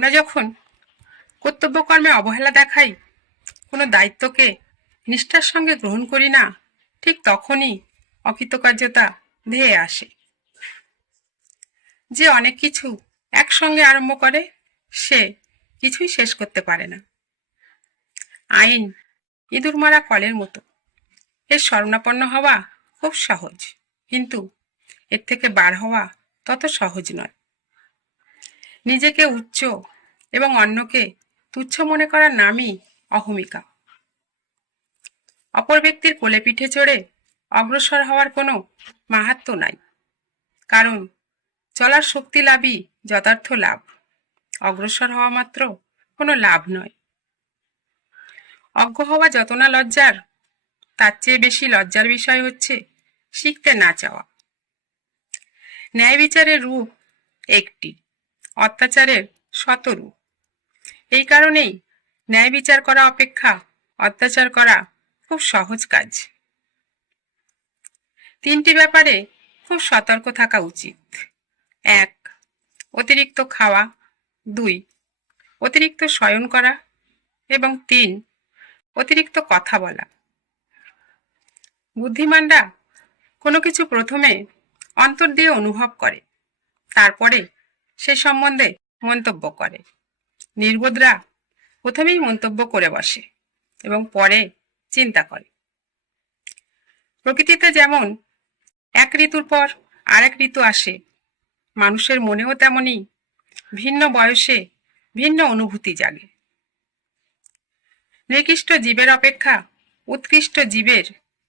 আমরা যখন কর্তব্যকর্মে অবহেলা দেখাই, কোনো দায়িত্বকে নিষ্ঠার সঙ্গে গ্রহণ করি না, ঠিক তখনই অকৃতকার্যতা ধেয়ে আসে। যে অনেক কিছু একসঙ্গে আরম্ভ করে, সে কিছুই শেষ করতে পারে না। আইন ইঁদুর মারা কলের মতো। এর শরণাপন্ন হওয়া খুব সহজ, কিন্তু এর থেকে বার হওয়া তত সহজ নয়। নিজেকে উচ্চ এবং অন্যকে তুচ্ছ মনে করার নামই অহমিকা। অপর ব্যক্তির কোলে পিঠে চড়ে অগ্রসর হওয়ার কোনো মাহাত্ম্য নাই, কারণ চলার শক্তি লাভই যথার্থ লাভ। অগ্রসর হওয়া মাত্র কোনো লাভ নয়। অজ্ঞ হওয়া যত না লজ্জার, তার চেয়ে বেশি লজ্জার বিষয় হচ্ছে শিখতে না চাওয়া। ন্যায় বিচারের রূপ একটি, অত্যাচারের শত রূপ। এই কারণেই ন্যায় বিচার করা অপেক্ষা অত্যাচার করা খুব সহজ কাজ। তিনটি ব্যাপারে খুব সতর্ক থাকা উচিত। ১. অতিরিক্ত খাওয়া। ২. অতিরিক্ত শয়ন করা। এবং ৩. অতিরিক্ত কথা বলা। বুদ্ধিমানরা কোনো কিছু প্রথমে অন্তর দিয়ে অনুভব করে, তারপরে সে সম্বন্ধে মন্তব্য করে। নির্বোধরা প্রথমেই মন্তব্য করে বসে এবং পরে চিন্তা করে। প্রকৃতিতে যেমন এক ঋতুর পর আরেক ঋতু আসে, মানুষের মনেও তেমনি ভিন্ন বয়সে ভিন্ন অনুভূতি জাগে। নিকৃষ্ট জীবের অপেক্ষা উৎকৃষ্ট জীবের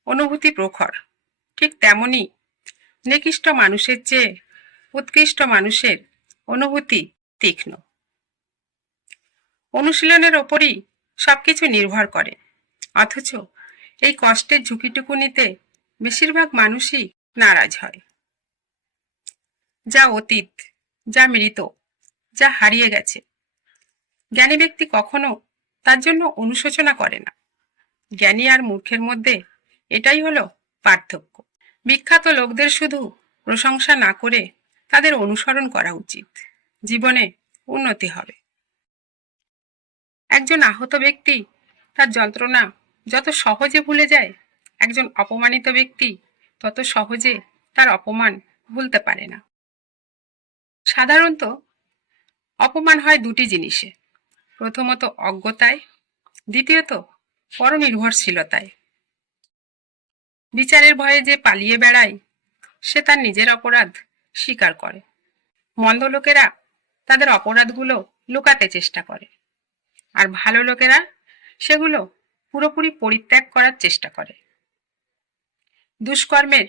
অনুভূতি প্রখর, ঠিক তেমনি নিকৃষ্ট মানুষের চেয়ে উৎকৃষ্ট মানুষের অনুভূতি তীক্ষ্ণ। অনুশীলনের ওপরই সবকিছু নির্ভর করে, অথচ এই কষ্টের ঝুঁকিটুকু নিতে বেশিরভাগ মানুষই নারাজ হয়। যা অতীত, যা মৃত, যা হারিয়ে গেছে, জ্ঞানী ব্যক্তি কখনো তার জন্য অনুশোচনা করে না। জ্ঞানী আর মূর্খের মধ্যে এটাই হলো পার্থক্য। বিখ্যাত লোকদের শুধু প্রশংসা না করে তাদের অনুসরণ করা উচিত। জীবনে উন্নতি হবে। একজন আহত ব্যক্তি তার যন্ত্রণা যত সহজে ভুলে যায়, একজন অপমানিত ব্যক্তি তত সহজে তার অপমান ভুলতে পারে না। সাধারণত অপমান হয় দুটি জিনিসে। প্রথমত অজ্ঞতায়, দ্বিতীয়ত পরনির্ভরশীলতায়। বিচারের ভয়ে যে পালিয়ে বেড়ায়, সে তার নিজের অপরাধ স্বীকার করে। মন্দ লোকেরা তাদের অপরাধগুলো লুকাতে চেষ্টা করে, আর ভালো লোকেরা সেগুলো পুরোপুরি পরিত্যাগ করার চেষ্টা করে। দুষ্কর্মের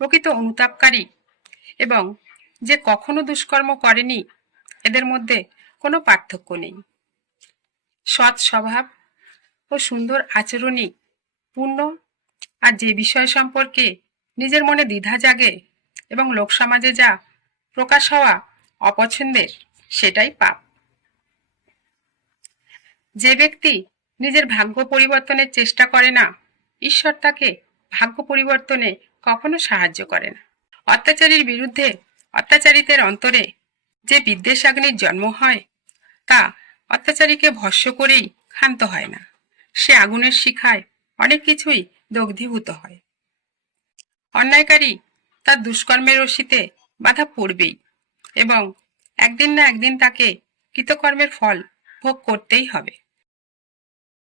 প্রকৃত অনুতাপকারী এবং যে কখনো দুষ্কর্ম করেনি, এদের মধ্যে কোনো পার্থক্য নেই। সৎ স্বভাব ও সুন্দর আচরণই পূর্ণ, আর যে বিষয় সম্পর্কে নিজের মনে দ্বিধা জাগে এবং লোকসমাজে যা প্রকাশ হওয়া অপছন্দের, সেটাই পাপ। যে ব্যক্তি নিজের ভাগ্য পরিবর্তনের চেষ্টা করে না, ঈশ্বর তাকে ভাগ্য পরিবর্তনে কখনো সাহায্য করে না। অত্যাচারীর বিরুদ্ধে অত্যাচারিতের অন্তরে যে বিদ্বেষাগ্নির জন্ম হয়, তা অত্যাচারীকে ভস্ম করেই ক্ষান্ত হয় না। সে আগুনের শিখায় অনেক কিছুই দগ্ধীভূত হয়। অন্যায়কারী তার দুষ্কর্মের রশিতে বাধা পড়বেই, এবং একদিন না একদিন তাকে কৃতকর্মের ফল ভোগ করতেই হবে।